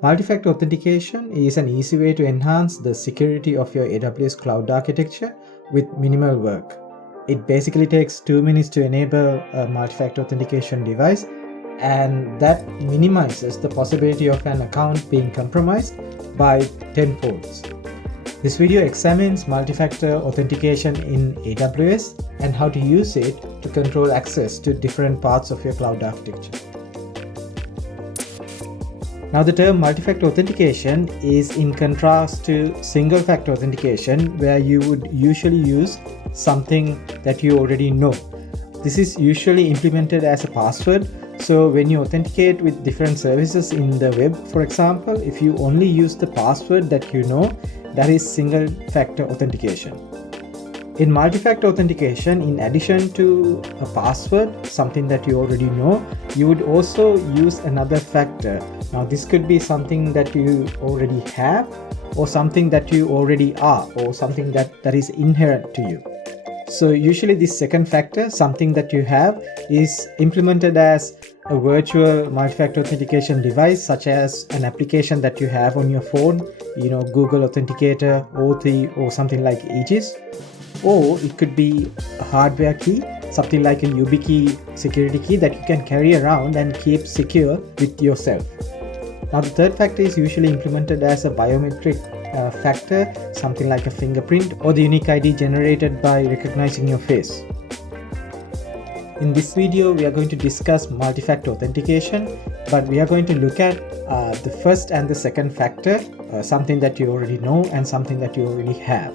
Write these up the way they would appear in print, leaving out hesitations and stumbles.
Multi-factor authentication is an easy way to enhance the security of your AWS cloud architecture with minimal work. It basically takes 2 minutes to enable a multi-factor authentication device, and that minimizes the possibility of an account being compromised by tenfolds. This video examines multi-factor authentication in AWS and how to use it to control access to different parts of your cloud architecture. Now, the term multi-factor authentication is in contrast to single-factor authentication, where you would usually use something that you already know. This is usually implemented as a password. So when you authenticate with different services in the web, for example, if you only use the password that you know, that is single-factor authentication. In multi-factor authentication, in addition to a password, something that you already know, you would also use another factor. Now, this could be something that you already have, or something that you already are, or something that is inherent to you. So usually this second factor, something that you have, is implemented as a virtual multi-factor authentication device, such as an application that you have on your phone, Google Authenticator, Auth, or something like Aegis. Or it could be a hardware key, something like a YubiKey security key that you can carry around and keep secure with yourself. Now, the third factor is usually implemented as a biometric factor, something like a fingerprint or the unique ID generated by recognizing your face. In this video, we are going to discuss multi-factor authentication, but we are going to look at the first and the second factor, something that you already know and something that you already have.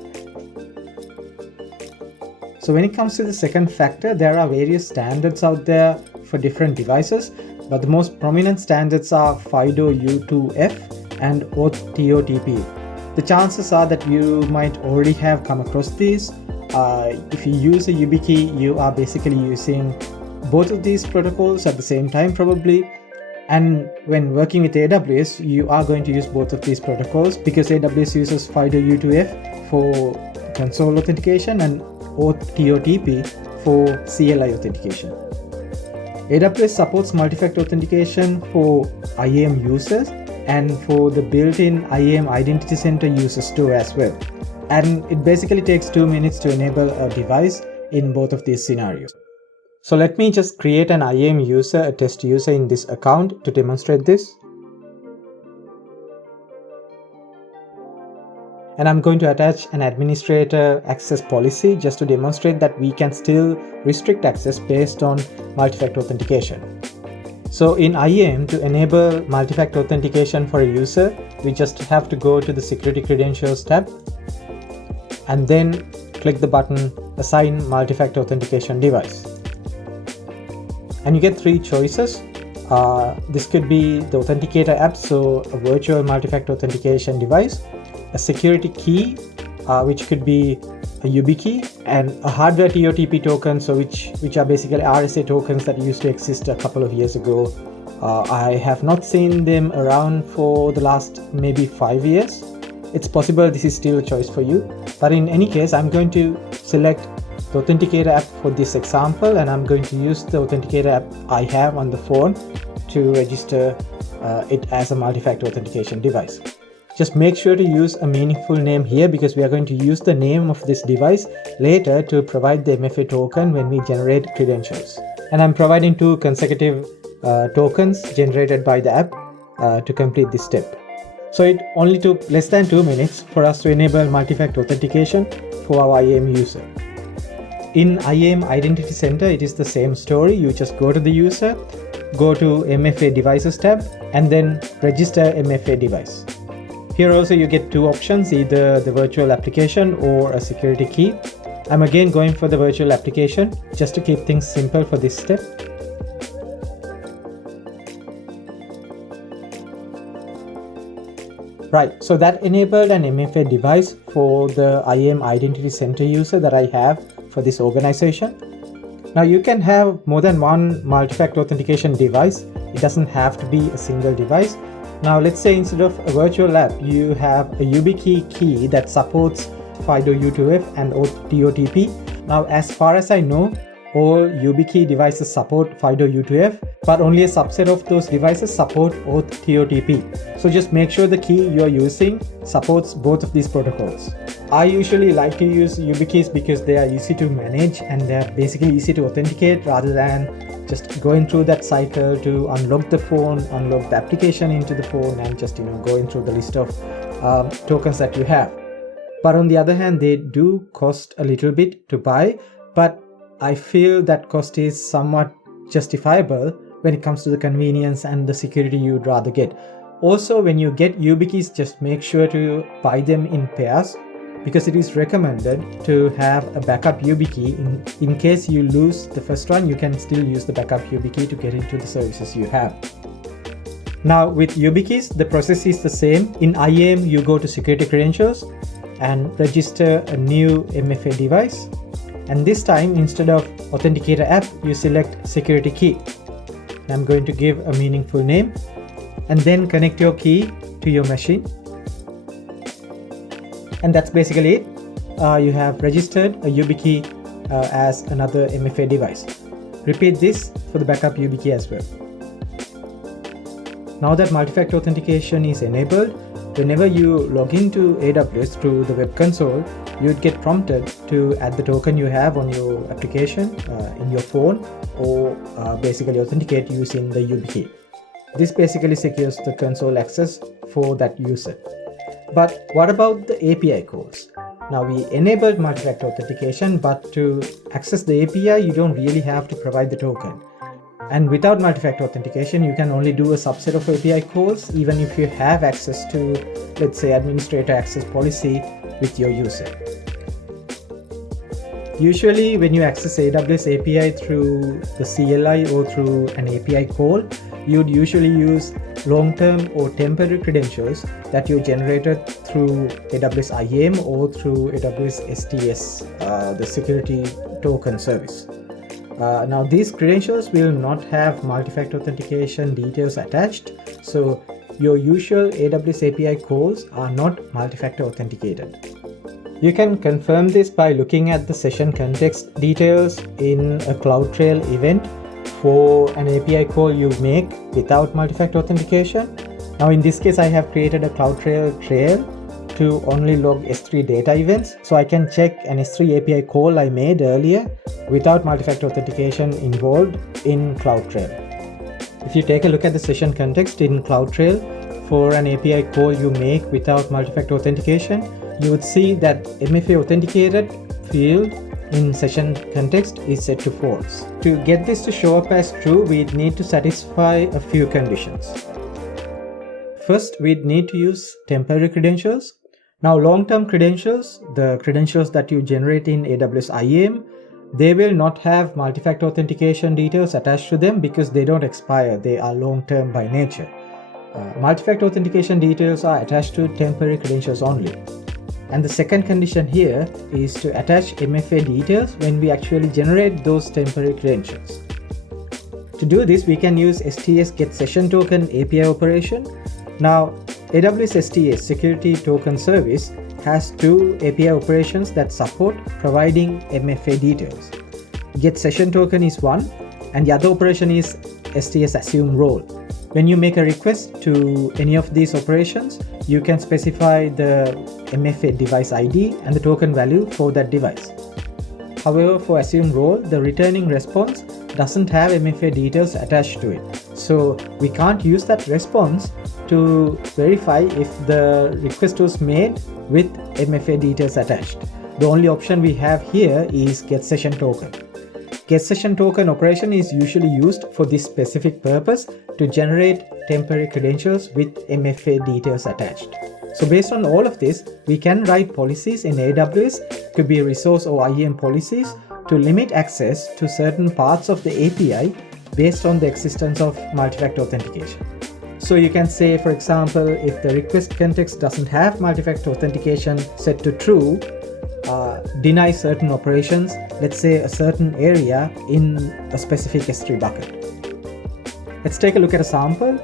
So when it comes to the second factor, there are various standards out there for different devices, but the most prominent standards are FIDO U2F and OTOTP. The chances are that you might already have come across these. If you use a YubiKey, you are basically using both of these protocols at the same time probably. And when working with AWS, you are going to use both of these protocols because AWS uses FIDO U2F for console authentication and OTOTP for CLI authentication. AWS supports multi-factor authentication for IAM users and for the built-in IAM Identity Center users too as well. And it basically takes 2 minutes to enable a device in both of these scenarios. So let me just create an IAM user, a test user in this account to demonstrate this. And I'm going to attach an administrator access policy just to demonstrate that we can still restrict access based on multi-factor authentication. So in IAM, to enable multi-factor authentication for a user, we just have to go to the Security Credentials tab and then click the button Assign Multi-factor Authentication Device. And you get 3 choices. This could be the Authenticator app, so a virtual multi-factor authentication device, a security key, which could be a YubiKey, and a hardware TOTP token, so which are basically RSA tokens that used to exist a couple of years ago. I have not seen them around for the last maybe 5 years. It's possible this is still a choice for you, but in any case, I'm going to select the Authenticator app for this example, and I'm going to use the Authenticator app I have on the phone to register it as a multi-factor authentication device. Just make sure to use a meaningful name here because we are going to use the name of this device later to provide the MFA token when we generate credentials. And I'm providing 2 consecutive tokens generated by the app to complete this step. So it only took less than 2 minutes for us to enable multi-factor authentication for our IAM user. In IAM Identity Center, it is the same story. You just go to the user, go to MFA Devices tab, and then register MFA device. Here also you get 2 options, either the virtual application or a security key. I'm again going for the virtual application just to keep things simple for this step. Right, so that enabled an MFA device for the IAM Identity Center user that I have for this organization. Now you can have more than one multi-factor authentication device. It doesn't have to be a single device. Now let's say instead of a virtual app, you have a YubiKey key that supports FIDO U2F and OTOTP. Now as far as I know, all YubiKey devices support FIDO U2F, but only a subset of those devices support OTP. So just make sure the key you're using supports both of these protocols. I usually like to use YubiKeys because they are easy to manage and they're basically easy to authenticate rather than just going through that cycle to unlock the phone, unlock the application into the phone, and just going through the list of tokens that you have. But on the other hand, they do cost a little bit to buy, but I feel that cost is somewhat justifiable when it comes to the convenience and the security you'd rather get. Also, when you get YubiKeys, just make sure to buy them in pairs, because it is recommended to have a backup YubiKey. In case you lose the first one, you can still use the backup YubiKey to get into the services you have. Now with YubiKeys, the process is the same. In IAM, you go to security credentials and register a new MFA device. And this time, instead of Authenticator app, you select security key. I'm going to give a meaningful name and then connect your key to your machine. And that's basically it. You have registered a YubiKey as another MFA device. Repeat this for the backup YubiKey as well. Now that multi-factor authentication is enabled, whenever you log into AWS through the web console, you'd get prompted to add the token you have on your application in your phone, or basically authenticate using the YubiKey. This basically secures the console access for that user. But what about the API calls? Now we enabled multi-factor authentication, but to access the API, you don't really have to provide the token. And without multi-factor authentication, you can only do a subset of API calls, even if you have access to, let's say, administrator access policy with your user. Usually, when you access AWS API through the CLI or through an API call, you'd usually use long-term or temporary credentials that you generated through AWS IAM or through AWS STS, the security token service. Now these credentials will not have multi-factor authentication details attached, so your usual AWS API calls are not multi-factor authenticated. You can confirm this by looking at the session context details in a CloudTrail event for an API call you make without multi-factor authentication. Now in this case, I have created a CloudTrail trail to only log S3 data events, so I can check an S3 API call I made earlier without multi-factor authentication involved in CloudTrail. If you take a look at the session context in CloudTrail for an API call you make without multi-factor authentication, you would see that MFA authenticated field in session context is set to false. To get this to show up as true, we'd need to satisfy a few conditions. First, we'd need to use temporary credentials. Now, long-term credentials, the credentials that you generate in AWS IAM, they will not have multi-factor authentication details attached to them because they don't expire. They are long-term by nature. Multi-factor authentication details are attached to temporary credentials only. And the second condition here is to attach MFA details when we actually generate those temporary credentials. To do this, we can use STS get session token API operation. Now, AWS STS security token service has two API operations that support providing MFA details. Get session token is one, and the other operation is STS assume role. When you make a request to any of these operations, you can specify the MFA device ID and the token value for that device. However, for assume role, the returning response doesn't have MFA details attached to it. So we can't use that response to verify if the request was made with MFA details attached. The only option we have here is get session token. Get session token operation is usually used for this specific purpose to generate temporary credentials with MFA details attached. So based on all of this, we can write policies in AWS, could be resource or IAM policies, to limit access to certain parts of the API based on the existence of multi-factor authentication. So you can say, for example, if the request context doesn't have multi-factor authentication set to true, deny certain operations, let's say a certain area in a specific S3 bucket. Let's take a look at a sample.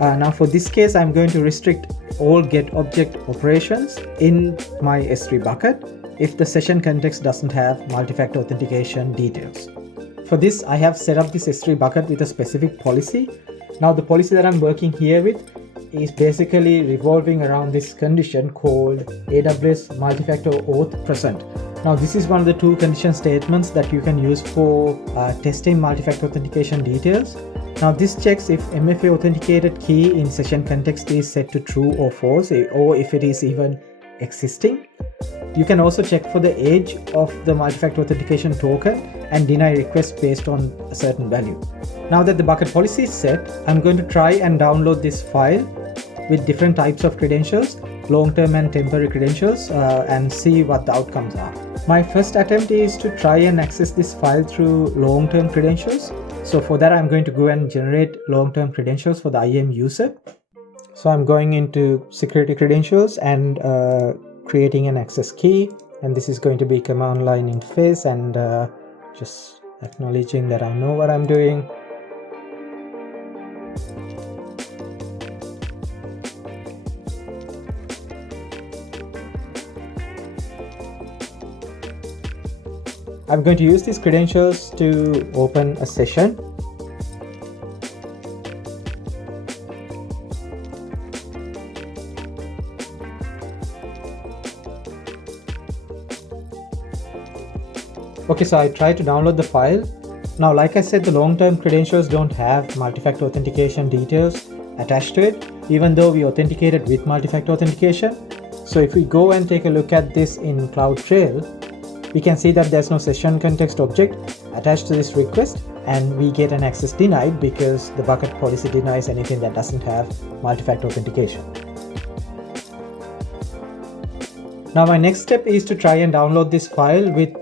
Now for this case, I'm going to restrict all get object operations in my S3 bucket if the session context doesn't have multi-factor authentication details. For this, I have set up this S3 bucket with a specific policy. Now the policy that I'm working here with is basically revolving around this condition called AWS multi-factor auth present. Now this is one of the two condition statements that you can use for testing multi-factor authentication details. Now this checks if MFA authenticated key in session context is set to true or false, or if it is even existing. You can also check for the age of the multi-factor authentication token and deny requests based on a certain value. Now that the bucket policy is set, I'm going to try and download this file with different types of credentials, long-term and temporary credentials, and see what the outcomes are. My first attempt is to try and access this file through long-term credentials. So for that, I'm going to go and generate long-term credentials for the IAM user. So I'm going into security credentials and creating an access key, and this is going to be command line interface, and just acknowledging that I know what I'm doing. I'm going to use these credentials to open a session. Okay, so I tried to download the file. Now, like I said, the long-term credentials don't have multi-factor authentication details attached to it, even though we authenticated with multi-factor authentication. So if we go and take a look at this in CloudTrail, we can see that there's no session context object attached to this request, and we get an access denied because the bucket policy denies anything that doesn't have multi-factor authentication. Now my next step is to try and download this file with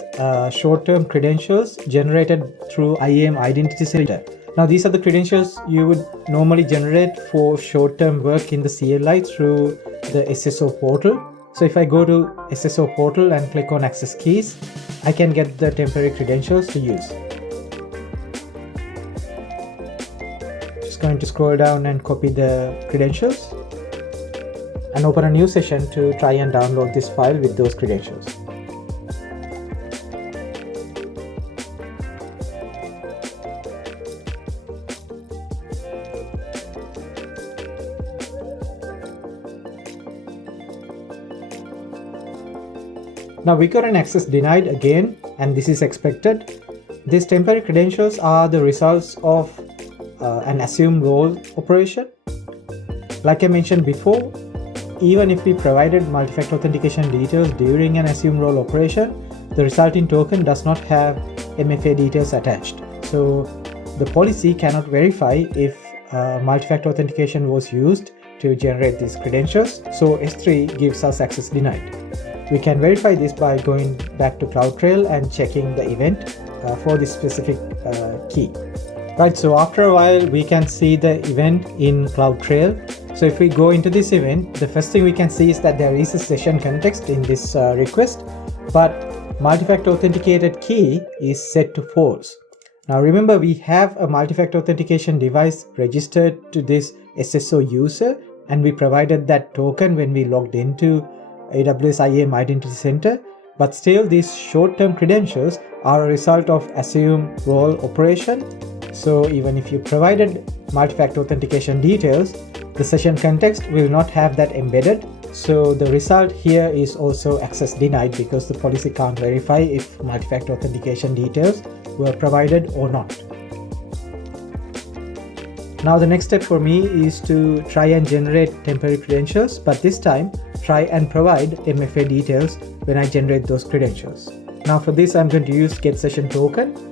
short-term credentials generated through IAM Identity Center. Now these are the credentials you would normally generate for short-term work in the CLI through the SSO portal. So if I go to SSO portal and click on access keys, I can get the temporary credentials to use. Just going to scroll down and copy the credentials and open a new session to try and download this file with those credentials. Now we got an access denied again, and this is expected. These temporary credentials are the results of an assume role operation. Like I mentioned before, even if we provided multi-factor authentication details during an assume role operation, the resulting token does not have MFA details attached. So the policy cannot verify if multi-factor authentication was used to generate these credentials. So S3 gives us access denied. We can verify this by going back to CloudTrail and checking the event for this specific key. Right, so after a while we can see the event in CloudTrail. So if we go into this event, the first thing we can see is that there is a session context in this request, but multi-factor authenticated key is set to false. Now remember, we have a multi-factor authentication device registered to this SSO user, and we provided that token when we logged into AWS IAM Identity Center, but still these short-term credentials are a result of assume role operation. So even if you provided multi-factor authentication details, the session context will not have that embedded. So the result here is also access denied because the policy can't verify if multi-factor authentication details were provided or not. Now the next step for me is to try and generate temporary credentials, but this time try and provide MFA details when I generate those credentials. Now for this, I'm going to use getSessionToken.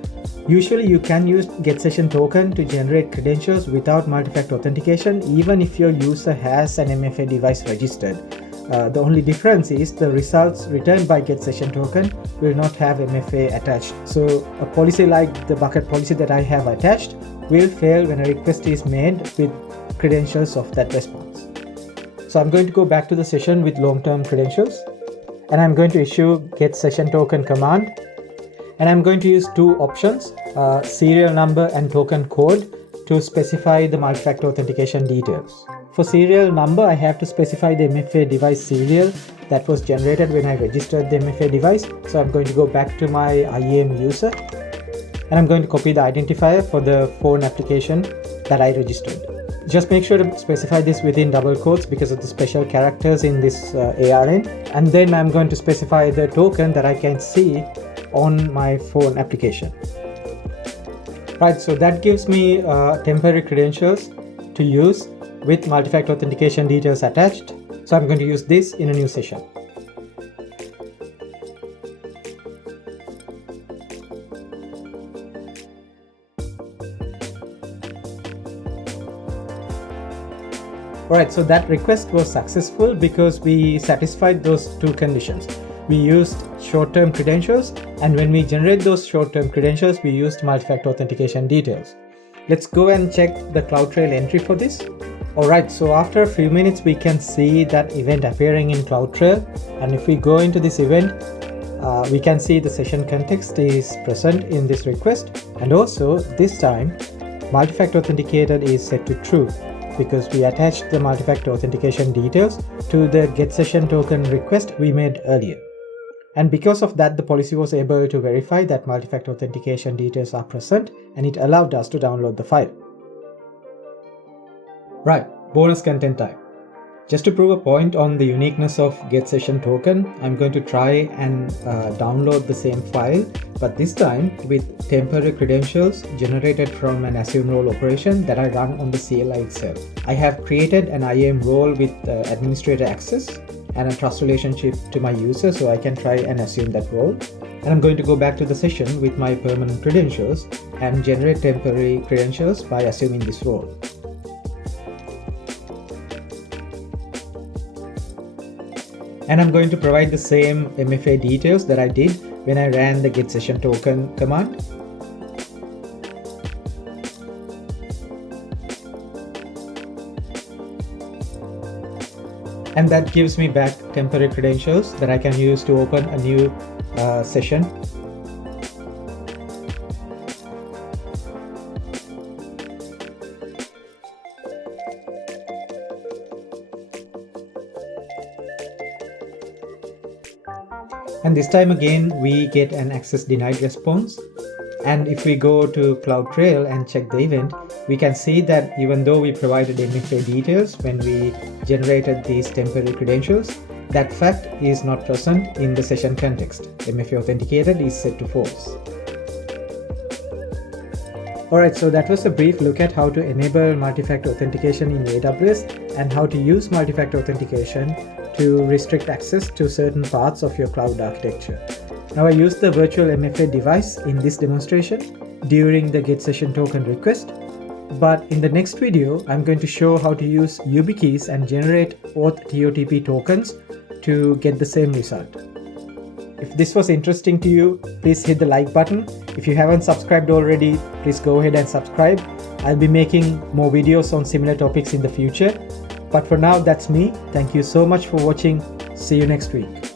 Usually you can use getSessionToken to generate credentials without multi-factor authentication, even if your user has an MFA device registered. The only difference is the results returned by getSessionToken will not have MFA attached. So a policy like the bucket policy that I have attached will fail when a request is made with credentials of that response. So I'm going to go back to the session with long-term credentials, and I'm going to issue getSessionToken command, and I'm going to use two options, serial number and token code, to specify the multi-factor authentication details. For serial number, I have to specify the MFA device serial that was generated when I registered the MFA device. So I'm going to go back to my IAM user, and I'm going to copy the identifier for the phone application that I registered. Just make sure to specify this within double quotes because of the special characters in this ARN, and then I'm going to specify the token that I can see on my phone application. Right, so that gives me temporary credentials to use with multi-factor authentication details attached. So I'm going to use this in a new session. Alright, so that request was successful because we satisfied those two conditions. We used short-term credentials, and when we generate those short-term credentials, we used multi-factor authentication details. Let's go and check the CloudTrail entry for this. Alright, so after a few minutes, we can see that event appearing in CloudTrail, and if we go into this event, we can see the session context is present in this request, and also this time multi-factor authenticated is set to true, because we attached the multi-factor authentication details to the get session token request we made earlier. And because of that, the policy was able to verify that multi-factor authentication details are present, and it allowed us to download the file. Right, bonus content time. Just to prove a point on the uniqueness of get session token, I'm going to try and download the same file, but this time with temporary credentials generated from an assume role operation that I run on the CLI itself. I have created an IAM role with administrator access and a trust relationship to my user, so I can try and assume that role. And I'm going to go back to the session with my permanent credentials and generate temporary credentials by assuming this role. And I'm going to provide the same MFA details that I did when I ran the get session token command. And that gives me back temporary credentials that I can use to open a new session. And this time again, we get an access denied response. And if we go to CloudTrail and check the event, we can see that even though we provided MFA details when we generated these temporary credentials, that fact is not present in the session context. MFA authenticated is set to false. Alright, so that was a brief look at how to enable multi-factor authentication in AWS and how to use multi-factor authentication to restrict access to certain parts of your cloud architecture. Now I used the virtual MFA device in this demonstration during the get session token request, but in the next video I'm going to show how to use YubiKeys and generate auth TOTP tokens to get the same result. If this was interesting to you, please hit the like button. If you haven't subscribed already, please go ahead and subscribe. I'll be making more videos on similar topics in the future. But for now, that's me. Thank you so much for watching. See you next week.